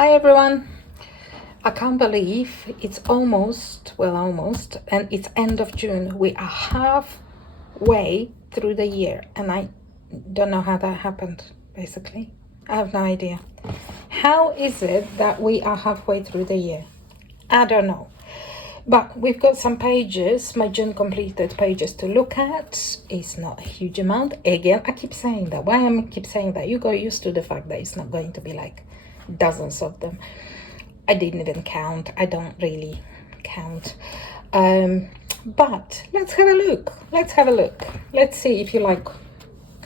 Hi everyone. I can't believe it's almost, and it's end of June. We are halfway through the year and I don't know how that happened, basically. I have no idea. How is it that we are halfway through the year? I don't know. But we've got some pages, my June completed pages to look at. It's not a huge amount. Again, I keep saying that. Why am I keep saying that? You got used to the fact that it's not going to be like dozens of them. I didn't even count. I don't really count. But let's have a look. Let's see if you like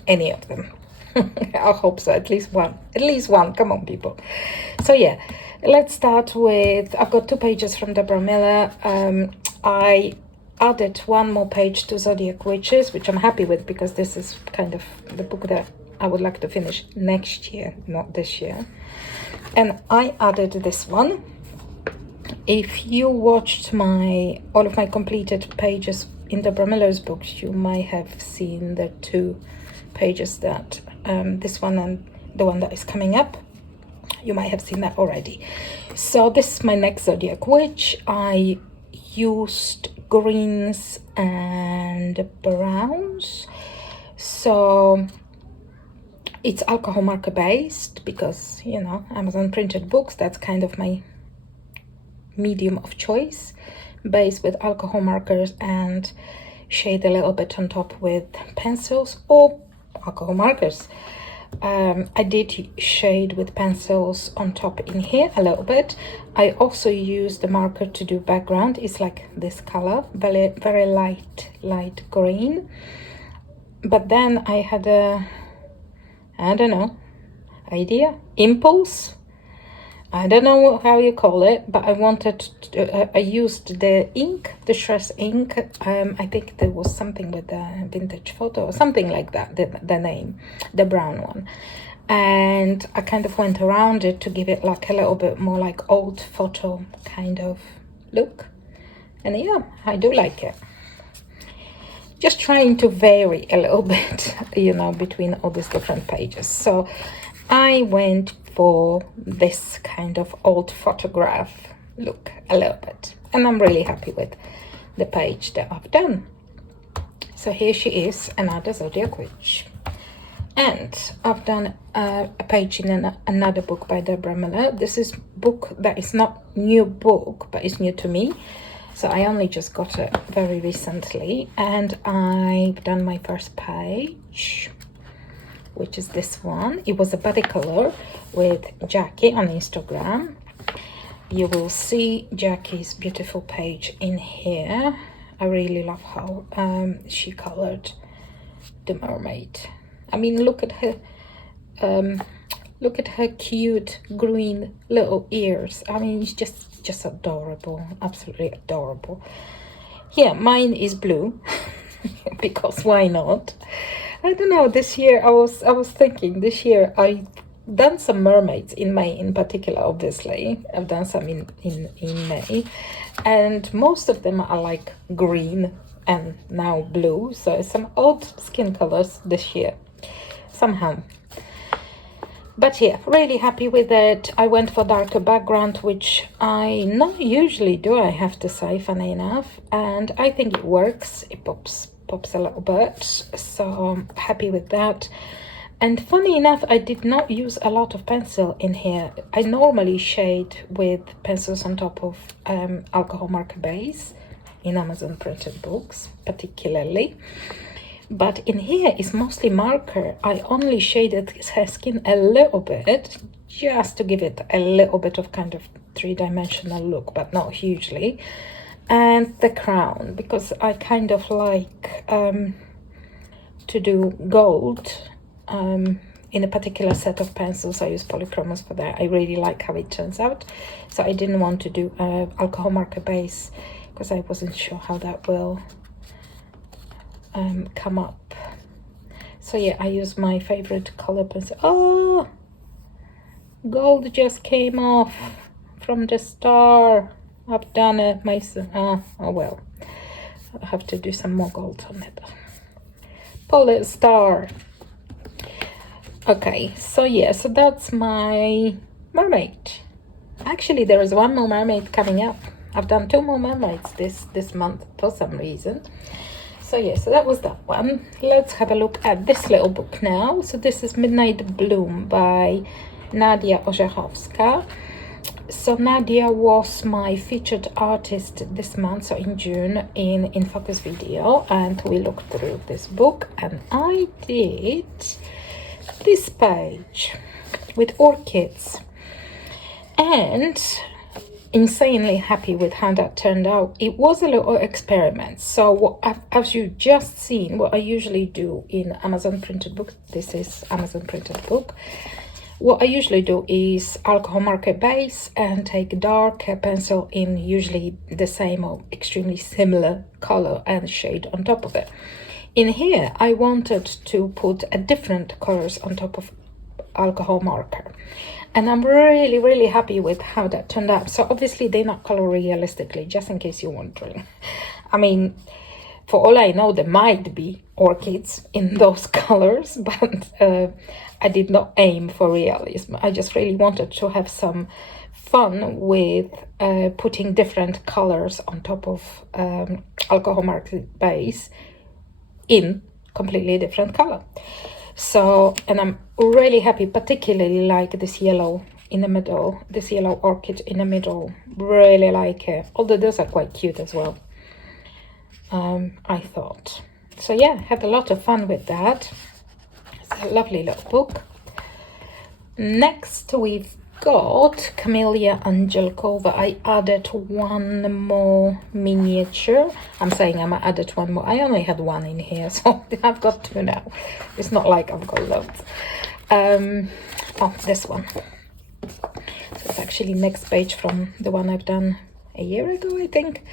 any of them. I hope so. At least one. Come on, people. So yeah, let's start with, I've got 2 pages from Deborah Miller. I added 1 more page to Zodiac Witches, which I'm happy with because this is kind of the book that I would like to finish next year, not this year. And I added this one. If you watched all of my completed pages in Deborah Miller's books, you might have seen the 2 pages that this one and the one that is coming up. You might have seen that already. So this is my next Zodiac Witch. I used greens and browns. So it's alcohol marker based because, you know, Amazon printed books, that's kind of my medium of choice, based with alcohol markers and shade a little bit on top with pencils or alcohol markers. I did shade with pencils on top in here a little bit. I also used the marker to do background. It's like this color, very, very light green. But then I had a, I don't know, impulse. I don't know how you call it, but I wanted to, I used the ink, the Shress ink. I think there was something with the vintage photo or something like that, the name, the brown one. And I kind of went around it to give it like a little bit more like old photo kind of look. And yeah, I do like it. Just trying to vary a little bit, you know, between all these different pages. So I went for this kind of old photograph look a little bit, and I'm really happy with the page that I've done. So here she is, another Zodiac Witch. And I've done a page in another book by Deborah Miller. This is book that is not new book, but it's new to me. So I only just got it very recently, and I've done my first page, which is this one. It was a body color with Jackie on Instagram. You will see Jackie's beautiful page in here. I really love how she colored the mermaid. I mean, look at her cute green little ears. I mean, it's just adorable, absolutely adorable. Yeah, mine is blue because why not? I don't know, this year I was thinking, this year I've done some mermaids in May in particular, obviously. I've done some in May, and most of them are like green and now blue, so some odd skin colors this year somehow. But yeah, really happy with it. I went for darker background, which I not usually do, I have to say, funny enough, and I think it works. It pops a little bit, so I'm happy with that. And funny enough, I did not use a lot of pencil in here. I normally shade with pencils on top of alcohol marker base in Amazon printed books particularly, but in here is mostly marker. I only shaded her skin a little bit just to give it a little bit of kind of 3-dimensional look, but not hugely. And the crown, because I kind of like to do gold in a particular set of pencils. I use polychromos for that. I really like how it turns out, so I didn't want to do alcohol marker base because I wasn't sure how that will come up. So yeah, I use my favorite color pencil. Oh, gold just came off from the star. I've done it myself. Oh well, I have to do some more gold on it. Pull it, star. Okay, so yeah, so that's my mermaid. Actually, there is one more mermaid coming up. I've done 2 more mermaids this month for some reason. So yeah, so that was that one. Let's have a look at this little book now. So this is Midnight Bloom by Nadia Orzechowska. So Nadia was my featured artist this month, so in June, in Focus Video, and we looked through this book, and I did this page with orchids, and insanely happy with how that turned out. It was a little experiment. So what as you just seen, what I usually do in Amazon printed book, this is Amazon printed book, what I usually do is alcohol marker base and take dark pencil in usually the same or extremely similar color and shade on top of it. In here I wanted to put a different colors on top of alcohol marker, and I'm really happy with how that turned out. So obviously they're not color realistically, just in case you're wondering. I mean, for all I know, there might be orchids in those colors, but I did not aim for realism. I just really wanted to have some fun with putting different colors on top of alcohol marker base in completely different color. So, and I'm really happy, particularly like this yellow in the middle, this yellow orchid in the middle, really like it, although those are quite cute as well, I thought. So yeah, had a lot of fun with that. It's a lovely little book. Next we've got Camellia Angelkova. I added one more miniature. I'm saying I added one more. I only had one in here, so I've got 2 now. It's not like I've got loads. Oh, this one. So it's actually next page from the one I've done a year ago, I think.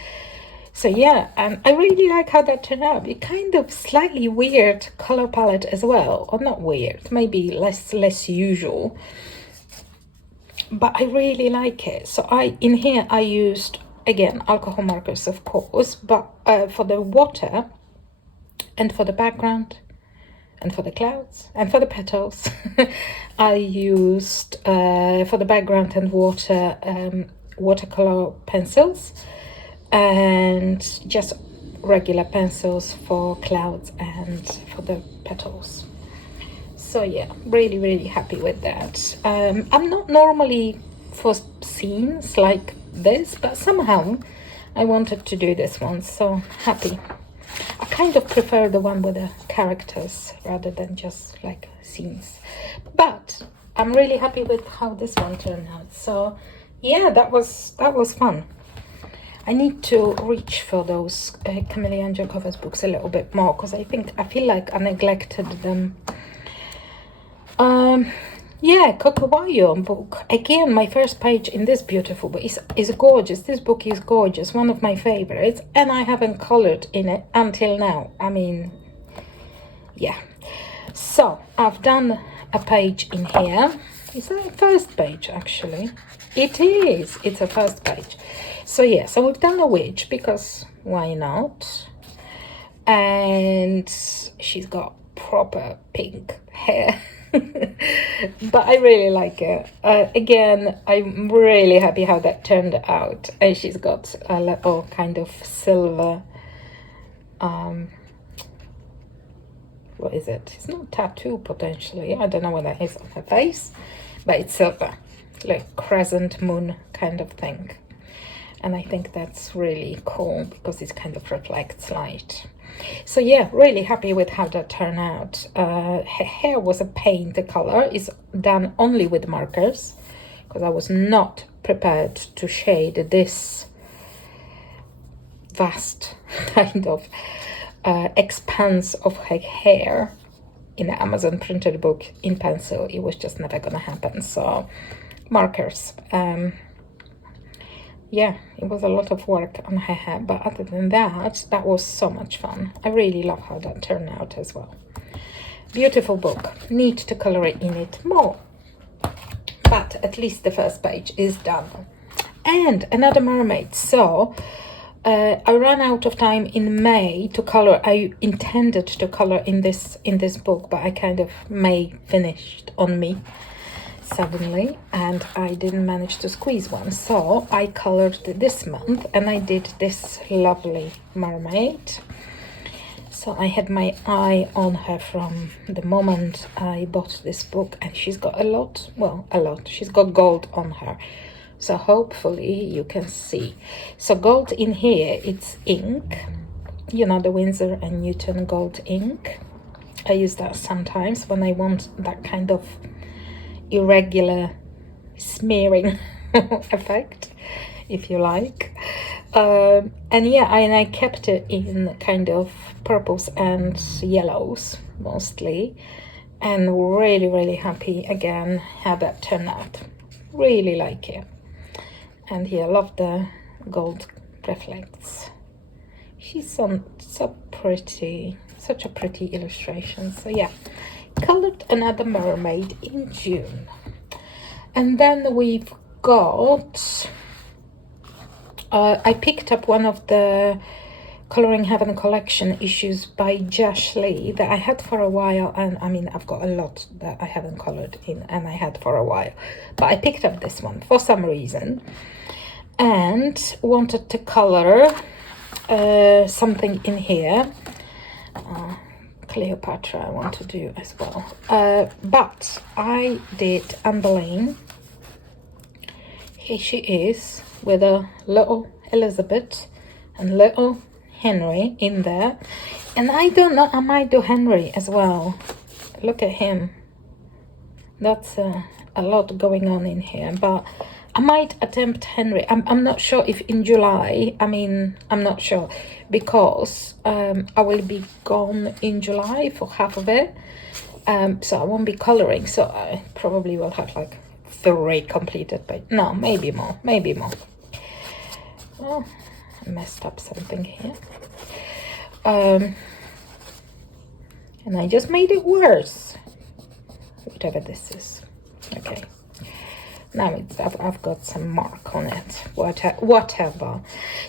So yeah, and I really like how that turned out. It kind of slightly weird color palette as well, or not weird, maybe less usual. But I really like it. So in here I used, again, alcohol markers, of course, but for the water and for the background and for the clouds and for the petals, I used for the background and water watercolor pencils and just regular pencils for clouds and for the petals. So yeah, really happy with that. I'm not normally for scenes like this, but somehow I wanted to do this one, so happy. I kind of prefer the one with the characters rather than just like scenes, but I'm really happy with how this one turned out. So yeah, that was fun. I need to reach for those Camellia Angelkova's books a little bit more, because I feel like I neglected them. Yeah, Kokowayo book. Again, my first page in this beautiful book is gorgeous. This book is gorgeous, one of my favorites, and I haven't colored in it until now. I mean, yeah. So I've done a page in here. Is that a first page actually? It is. It's a first page. So yeah, so we've done a witch because why not? And she's got proper pink hair. But I really like it. Again, I'm really happy how that turned out. And she's got a little kind of silver, what is it? It's not tattoo potentially. I don't know what that is on her face, but it's silver, like crescent moon kind of thing. And I think that's really cool because it kind of reflects light. So yeah, really happy with how that turned out. Her hair was a paint. The color is done only with markers because I was not prepared to shade this vast kind of expanse of her hair in an Amazon printed book in pencil. It was just never gonna happen. So markers. Yeah, it was a lot of work on her hair, but other than that, that was so much fun. I really love how that turned out as well. Beautiful book. Need to color it in it more, but at least the first page is done. And another mermaid. So I ran out of time in May to color. I intended to color in this book, but I kind of May finished on me. suddenly, and I didn't manage to squeeze one, so I colored this month and I did this lovely mermaid. So I had my eye on her from the moment I bought this book, and she's got a lot, she's got gold on her, so hopefully you can see. So gold in here, it's ink, you know, the Winsor & Newton gold ink. I use that sometimes when I want that kind of irregular smearing effect, if you like. And yeah, I kept it in kind of purples and yellows mostly, and really happy again how that turned out. Really like it. And here, I love the gold reflects. She's so pretty, such a pretty illustration. So yeah, colored another mermaid in June. And then we've got I picked up one of the Colouring Heaven collection issues by Josh Lee that I had for a while, and I mean, I've got a lot that I haven't coloured in and I had for a while, but I picked up this one for some reason and wanted to colour something in here. Cleopatra I want to do as well, but I did Anne Boleyn. Here she is with a little Elizabeth and little Henry in there, and I don't know, I might do Henry as well. Look at him. That's a lot going on in here, but I might attempt Henry. I'm not sure if in July, I mean, I'm not sure, because I will be gone in July for half of it, so I won't be colouring, so I probably will have like 3 completed, but no, maybe more. Oh, I messed up something here, and I just made it worse, whatever this is. Okay, now I've got some mark on it, whatever.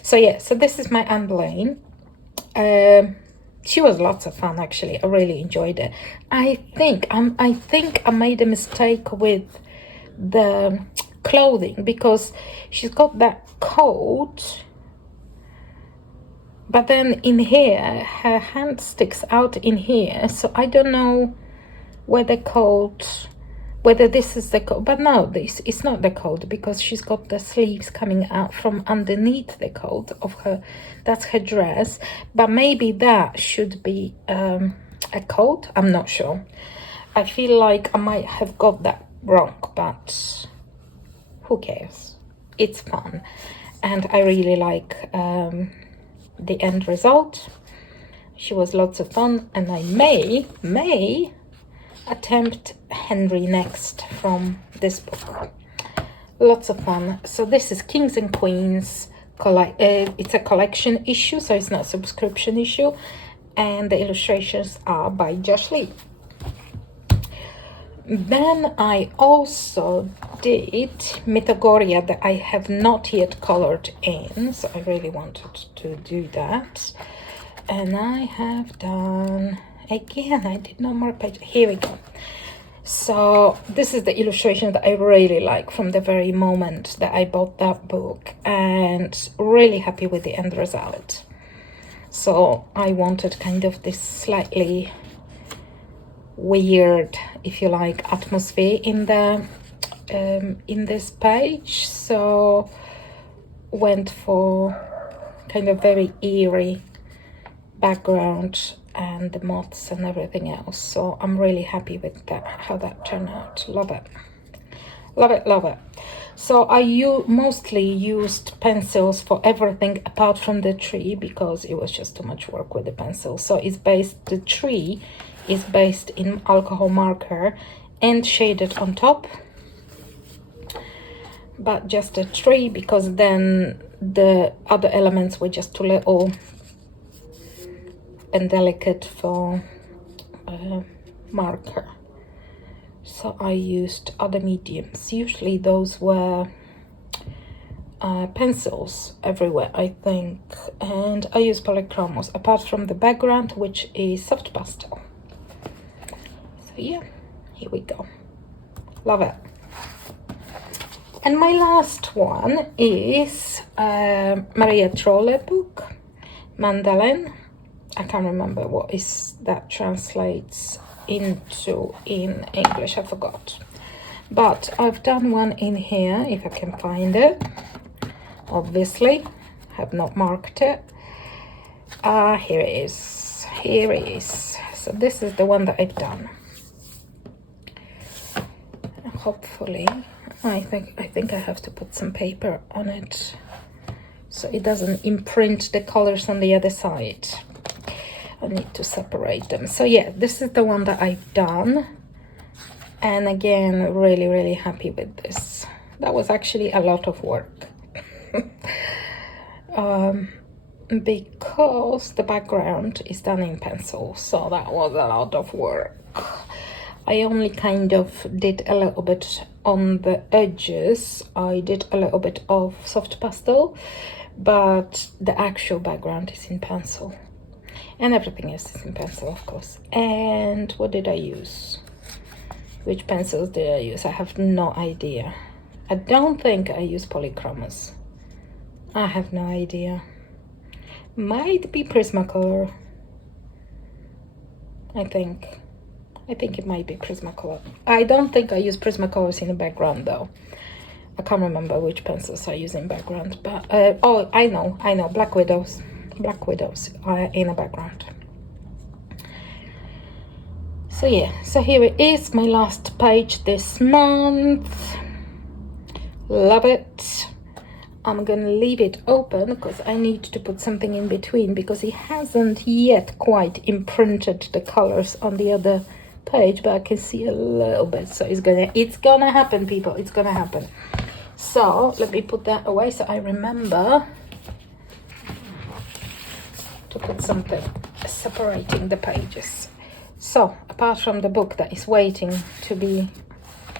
So yeah, so this is my Anne Boleyn. She was lots of fun, actually. I really enjoyed it. I think I made a mistake with the clothing, because she's got that coat, but then in here her hand sticks out in here, so I don't know whether this is the coat, but no, this is not the coat, because she's got the sleeves coming out from underneath the coat of her. That's her dress, but maybe that should be a coat. I'm not sure. I feel like I might have got that wrong, but who cares? It's fun, and I really like the end result. She was lots of fun, and I may attempt Henry next from this book. Lots of fun. So this is Kings and Queens. It's a collection issue, so it's not a subscription issue, and the illustrations are by Josh Lee. Then I also did Mythogoria that I have not yet colored in, so I really wanted to do that. And I have done, again, I did no more page. Here we go. So this is the illustration that I really like from the very moment that I bought that book, and really happy with the end result. So I wanted kind of this slightly weird, if you like, atmosphere in the in this page, so went for kind of very eerie background and the moths and everything else. So I'm really happy with that, how that turned out. Love it. So I mostly used pencils for everything apart from the tree, because it was just too much work with the pencil. So the tree is based in alcohol marker and shaded on top, but just a tree, because then the other elements were just too little and delicate for marker. So I used other mediums. Usually those were pencils everywhere, I think, and I use polychromos apart from the background, which is soft pastel. So yeah, here we go. Love it. And my last one is Maria Trolle book, Mandalin. I can't remember what is that translates into in English, I forgot. But I've done one in here, if I can find it. Obviously, have not marked it. Here it is. Here it is. So this is the one that I've done. Hopefully, I think I have to put some paper on it so it doesn't imprint the colors on the other side. I need to separate them. So yeah, this is the one that I've done. And again, really, really happy with this. That was actually a lot of work. Because the background is done in pencil, so that was a lot of work. I only kind of did a little bit on the edges. I did a little bit of soft pastel, but the actual background is in pencil. And everything else is in pencil, of course. And what did I use? Which pencils did I use? I have no idea. I don't think I use polychromos. I have no idea. Might be Prismacolor. I think it might be Prismacolor. I don't think I use Prismacolors in the background though. I can't remember which pencils I use in background, but oh, I know, Black Widows are in the background. So yeah, so here it is, my last page this month. Love it. I'm gonna leave it open because I need to put something in between because it hasn't yet quite imprinted the colors on the other page, but I can see a little bit. So it's gonna happen, people. It's gonna happen. So let me put that away so I remember to put something separating the pages. So apart from the book that is waiting to be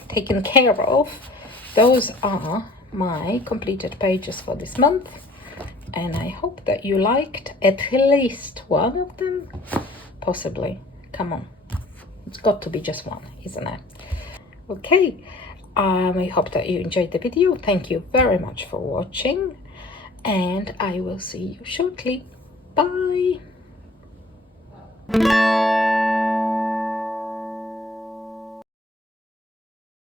taken care of, those are my completed pages for this month, and I hope that you liked at least one of them. Possibly. Come on, it's got to be just one, isn't it? Okay, I hope that you enjoyed the video. Thank you very much for watching, and I will see you shortly. Bye.